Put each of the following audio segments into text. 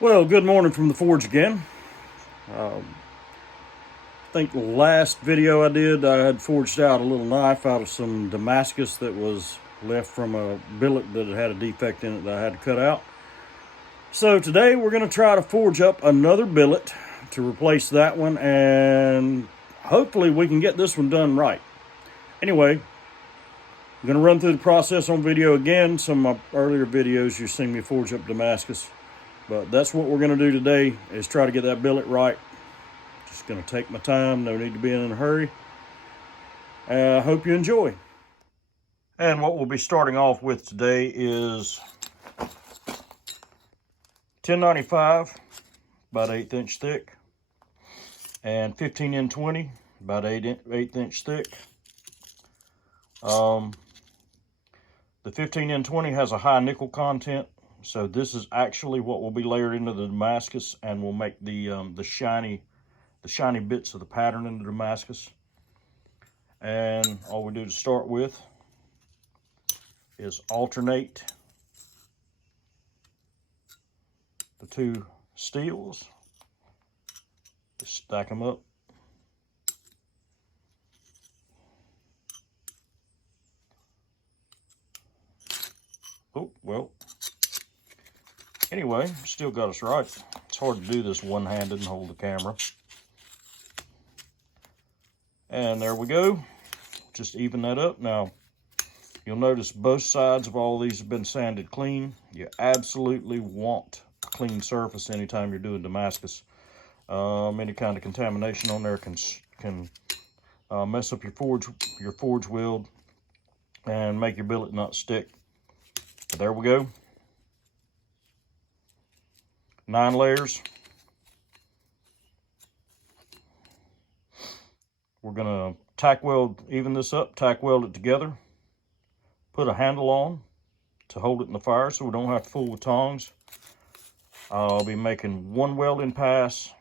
Well, good morning from the forge again. I think the last video I did, I had forged out a little knife out of some Damascus that was left from a billet that had a defect in it that I had to cut out. So today we're going to try to forge up another billet to replace that one, and hopefully we can get this one done right. Anyway, I'm going to run through the process on video again. Some of my earlier videos you've seen me forge up Damascus. But that's what we're going to do today, is try to get that billet right. Just going to take my time, no need to be in a hurry. I hope you enjoy. And what we'll be starting off with today is 1095, about 1/8 inch thick, and 15N20, about 8 inch thick. The 15N20 has a high nickel content. So this is actually what will be layered into the Damascus, and will make the shiny bits of the pattern in the Damascus. And all we do to start with is alternate the two steels. Just stack them up. Oh, well. Anyway, still got us right. It's hard to do this one-handed and hold the camera. And there we go. Just even that up. Now, you'll notice both sides of all these have been sanded clean. You absolutely want a clean surface anytime you're doing Damascus. Any kind of contamination on there can mess up your forge weld and make your billet not stick. But there we go. 9 layers. We're gonna tack weld, even this up, tack weld it together. Put a handle on to hold it in the fire so we don't have to fool with tongs. I'll be making one welding pass,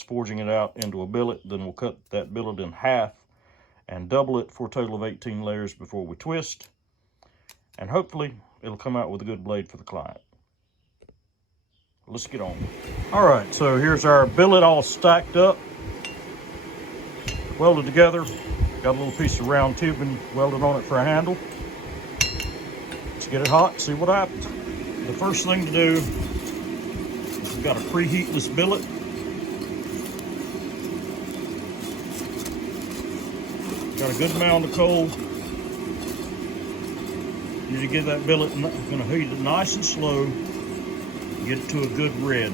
forging it out into a billet. Then we'll cut that billet in half and double it for a total of 18 layers before we twist. And hopefully it'll come out with a good blade for the client. Let's get on. All right, so here's our billet all stacked up, welded together. Got a little piece of round tubing welded on it for a handle. Let's get it hot, see what happens. The first thing to do is we've got to preheat this billet. Got a good amount of coal. You need to get that billet, going to heat it nice and slow. Get it to a good red.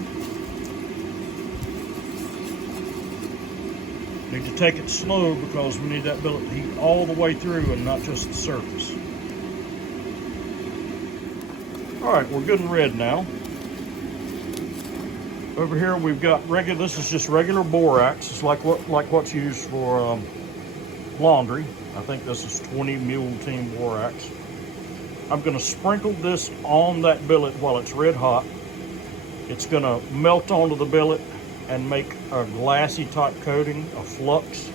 Need to take it slow because we need that billet to heat all the way through and not just the surface. All right, we're good and red now. Over here we've got regular. This is just regular borax. It's like what's used for laundry. I think this is 20 mule team borax. I'm going to sprinkle this on that billet while it's red hot. It's going to melt onto the billet and make a glassy type coating, a flux,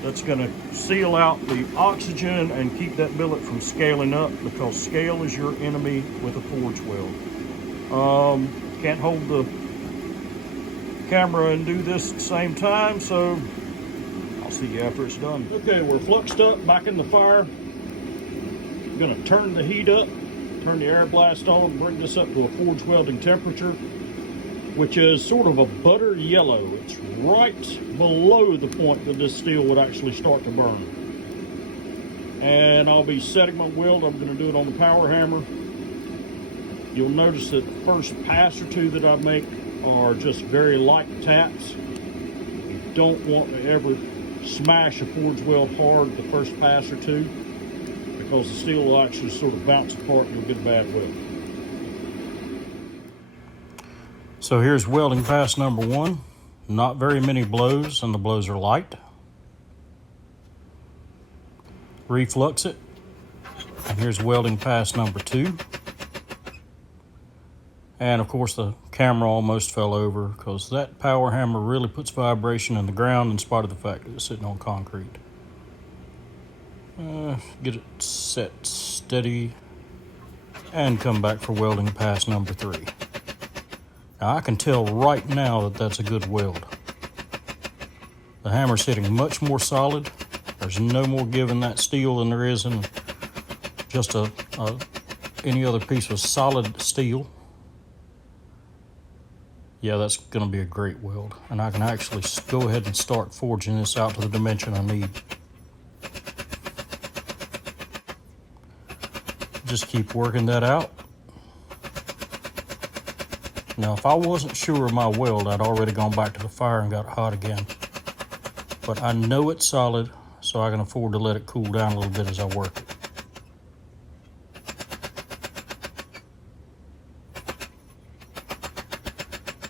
that's going to seal out the oxygen and keep that billet from scaling up, because scale is your enemy with a forge weld. Can't hold the camera and do this at the same time, so I'll see you after it's done. Okay, we're fluxed up, back in the fire. I'm going to turn the heat up, turn the air blast on, bring this up to a forge welding temperature, which is sort of a butter yellow. It's right below the point that this steel would actually start to burn. And I'll be setting my weld. I'm going to do it on the power hammer. You'll notice that the first pass or two that I make are just very light taps. You don't want to ever smash a forge weld hard the first pass or two, because the steel will actually sort of bounce apart and you'll get a bad weld. So here's welding pass number 1. Not very many blows, and the blows are light. Reflux it. And here's welding pass number 2. And of course the camera almost fell over because that power hammer really puts vibration in the ground in spite of the fact that it's sitting on concrete. Get it set steady. and come back for welding pass number 3. Now I can tell right now that that's a good weld. The hammer's hitting much more solid. There's no more give in that steel than there is in just any other piece of solid steel. Yeah, that's going to be a great weld. And I can actually go ahead and start forging this out to the dimension I need. Just keep working that out. Now, if I wasn't sure of my weld, I'd already gone back to the fire and got it hot again. But I know it's solid, so I can afford to let it cool down a little bit as I work it.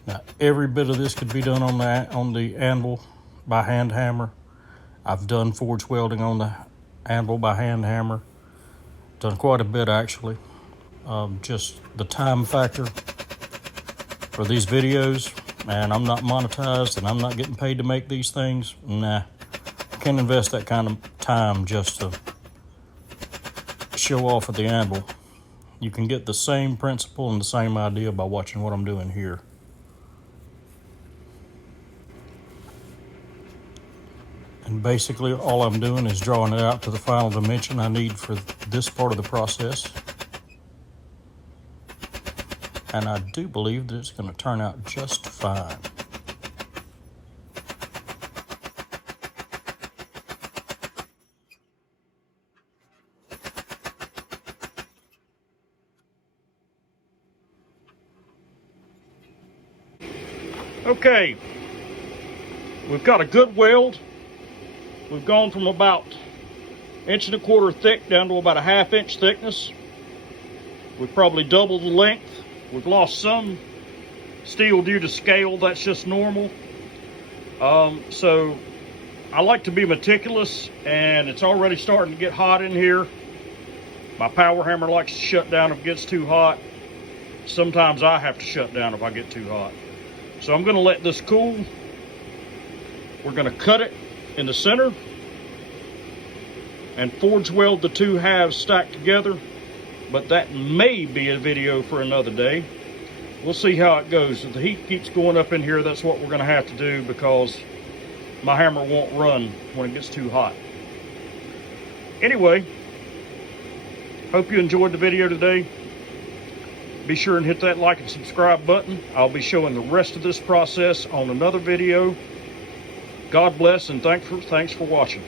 Now, every bit of this could be done on the anvil by hand hammer. I've done forge welding on the anvil by hand hammer. Done quite a bit, actually. Just the time factor for these videos, and I'm not monetized and I'm not getting paid to make these things. Nah, I can't invest that kind of time just to show off at the anvil. You can get the same principle and the same idea by watching what I'm doing here. And basically all I'm doing is drawing it out to the final dimension I need for this part of the process. And I do believe that it's going to turn out just fine. Okay, we've got a good weld. We've gone from about 1.25 inches thick down to about a 1/2 inch thickness. We've probably doubled the length. We've lost some steel due to scale. That's just normal. So I like to be meticulous, and it's already starting to get hot in here. My power hammer likes to shut down if it gets too hot. Sometimes I have to shut down if I get too hot. So I'm going to let this cool. We're going to cut it in the center and forge weld the 2 halves stacked together, but that may be a video for another day. We'll see how it goes. If the heat keeps going up in here, that's what we're going to have to do, because my hammer won't run when it gets too hot. Anyway, hope you enjoyed the video today. Be sure and hit that like and subscribe button. I'll be showing the rest of this process on another video. God bless, and thanks for watching.